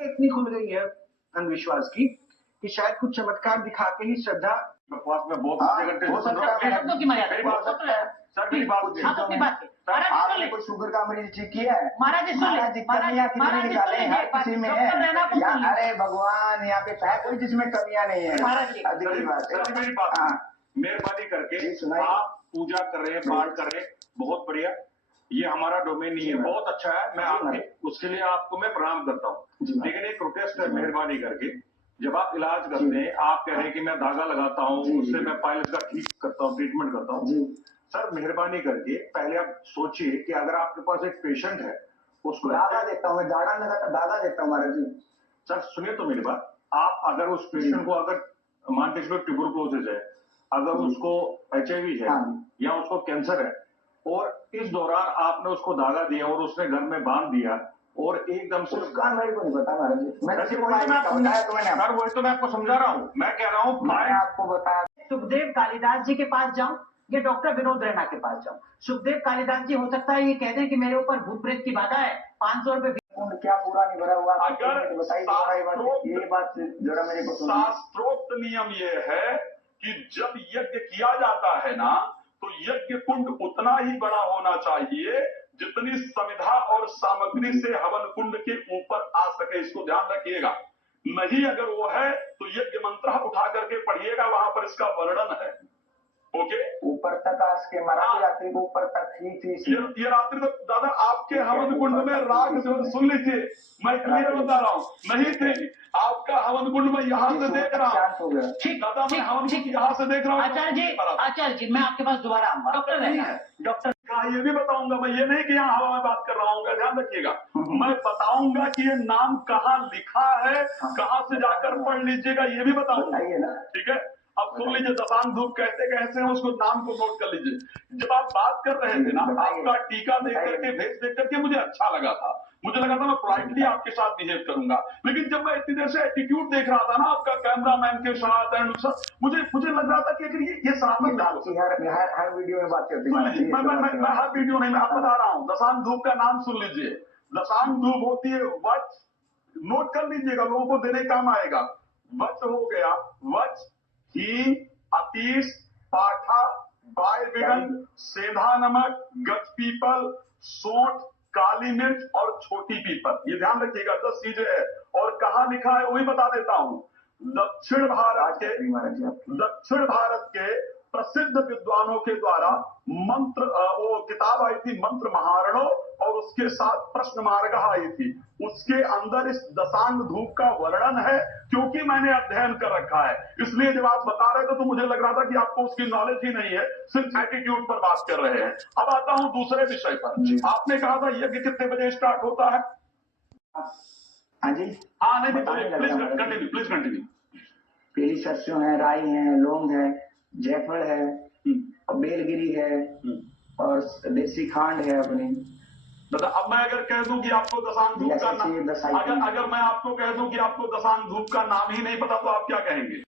इतनी खुल गई है अंधविश्वास की कि शायद कुछ चमत्कार दिखा के ही श्रद्धा बकवास में बहुत शब्दों की मर्यादा सर मेरी बात सुनिए। आप अपनी बात आपने कोई शुगर का मरीज ठीक किया है? महाराज जी सुन ले, कमियां कितनी निकाले हैं हर किसी में है। महाराज अरे भगवान यहाँ पे है कोई जिसमें कमियां नहीं है। सर मेरी बात हाँ मेहरबानी करके जी, सुनाइए। आप पूजा कर रहे हैं, पाठ कर रहे हैं, बहुत बढ़िया। ये हमारा डोमेन नहीं है, बहुत अच्छा है। मैं आपके उसके लिए आपको मैं प्रणाम करता हूँ। लेकिन एक रिक्वेस्ट है, मेहरबानी करके जब आप इलाज करते हैं, आप कह रहे हैं कि मैं धागा लगाता हूँ, उससे मैं पाइल्स का ठीक करता हूँ, ट्रीटमेंट करता हूँ। सर मेहरबानी करके पहले आप सोचिए कि अगर आपके पास एक पेशेंट है, उसको धागा देता हूँ, धागा लगाता धागा देता हूँ महाराज जी। सर सुनिए तो मेरी बात, आप अगर उस पेशेंट को अगर मान के चलो ट्यूबरकुलोसिस है, अगर उसको HIV है या उसको कैंसर है, और इस दौरान आपने उसको धागा दिया और उसने घर में बांध दिया और एकदम से उसका मेरे को नहीं पता महाराज जी। वही तो मैं आपको समझा रहा हूँ। मैं कह रहा हूँ मैंने आपको बताया सुखदेव कालिदास जी के पास जाऊं या डॉक्टर विनोद रैना के पास जाऊं? सुखदेव कालिदास जी हो सकता है ये कह दें कि मेरे ऊपर भूत प्रेत की बाधा है, 500 रुपए क्या पूरा नहीं भरा हुआ? अगर बताइए ये बात जरा मेरे को। शास्त्रोक्त नियम ये है कि जब यज्ञ किया जाता है ना, तो यज्ञ कुंड उतना ही बड़ा होना चाहिए जितनी समिधा और सामग्री से हवन कुंड के ऊपर आ सके। इसको ध्यान रखिएगा। नहीं अगर वो है तो यज्ञ मंत्र उठा करके पढ़िएगा, वहां पर इसका वर्णन है। ओके, ऊपर तक आज के महाराज रात्रि को ऊपर तक ही थी। ये रात्रि तो दादा आपके हवन कुंड में राख जो सुन लीजिए, मैं क्लियर बता रहा हूँ, नहीं थे आपका हवन कुंड में यहाँ से देख रहा हूँ। ठीक दादा, मैं हवन कुंड यहाँ से देख रहा हूँ। आचार्य जी मैं आपके पास दोबारा आऊंगा। डॉक्टर नहीं है, डॉक्टर का ये भी बताऊंगा मैं, ये नहीं कि यहाँ हवा में बात कर रहा हूँ, ध्यान रखिएगा। मैं बताऊंगा कि ये नाम कहाँ लिखा है, कहाँ से जाकर पढ़ लीजिएगा, ये भी बताऊंगा। ठीक है, अब सुन लीजिए, दशांग धूप कहते कैसे हैं उसको, नाम को नोट कर लीजिए। जब आप बात कर रहे थे ना, आपका टीका देख करके, भेज देख करके मुझे अच्छा लगा था। मुझे लगा था मैं पोलाइटली आपके साथ बिहेव करूंगा, लेकिन जब मैं इतनी देर से एटीट्यूड देख रहा था ना आपका कैमरामैन के साथ एंड मुझे लग रहा था कि अगर ये सार्थक हर वीडियो में बात करते हैं। मैं हर वीडियो नहीं, मैं आप बता रहा हूँ। दशांग धूप का नाम सुन लीजिए। दशांग धूप होती है वच, नोट कर लीजिएगा, लोगों को देने काम आएगा। वच हो गया, वच ही, अतीश, पाठा, बाय बिगन, सेंधा नमक, गज पीपल, सोंठ, काली मिर्च और छोटी पीपल। ये ध्यान रखिएगा, 10 चीजें है। और कहाँ लिखा है वही बता देता हूँ। दक्षिण भारत के प्रसिद्ध विद्वानों के द्वारा मंत्र, वो किताब आई थी मंत्र महारणो, और उसके साथ प्रश्न मार्ग आई थी। उसके अंदर इस दशांग धूप का वर्णन है, क्योंकि मैंने अध्ययन कर रखा है। इसलिए जब आप बता रहे थे तो मुझे लग रहा था कि आपको उसकी नॉलेज ही नहीं है, सिर्फ एटीट्यूड पर बात कर रहे हैं। अब आता हूं दूसरे विषय पर। आपने कहा था यज्ञ कितने बजे स्टार्ट होता है? हाँ जी, हाँ नहीं, प्लीज कंटिन्यू। पीली सरसों है, राई है, लौंग है, जायफल है, और बेलगिरी है, और देसी खांड है अपनी। दादा अब मैं अगर कह दूं कि आपको दशांग धूप का नाम, अगर मैं आपको कह दूं कि आपको दशांग धूप का नाम ही नहीं पता, तो आप क्या कहेंगे?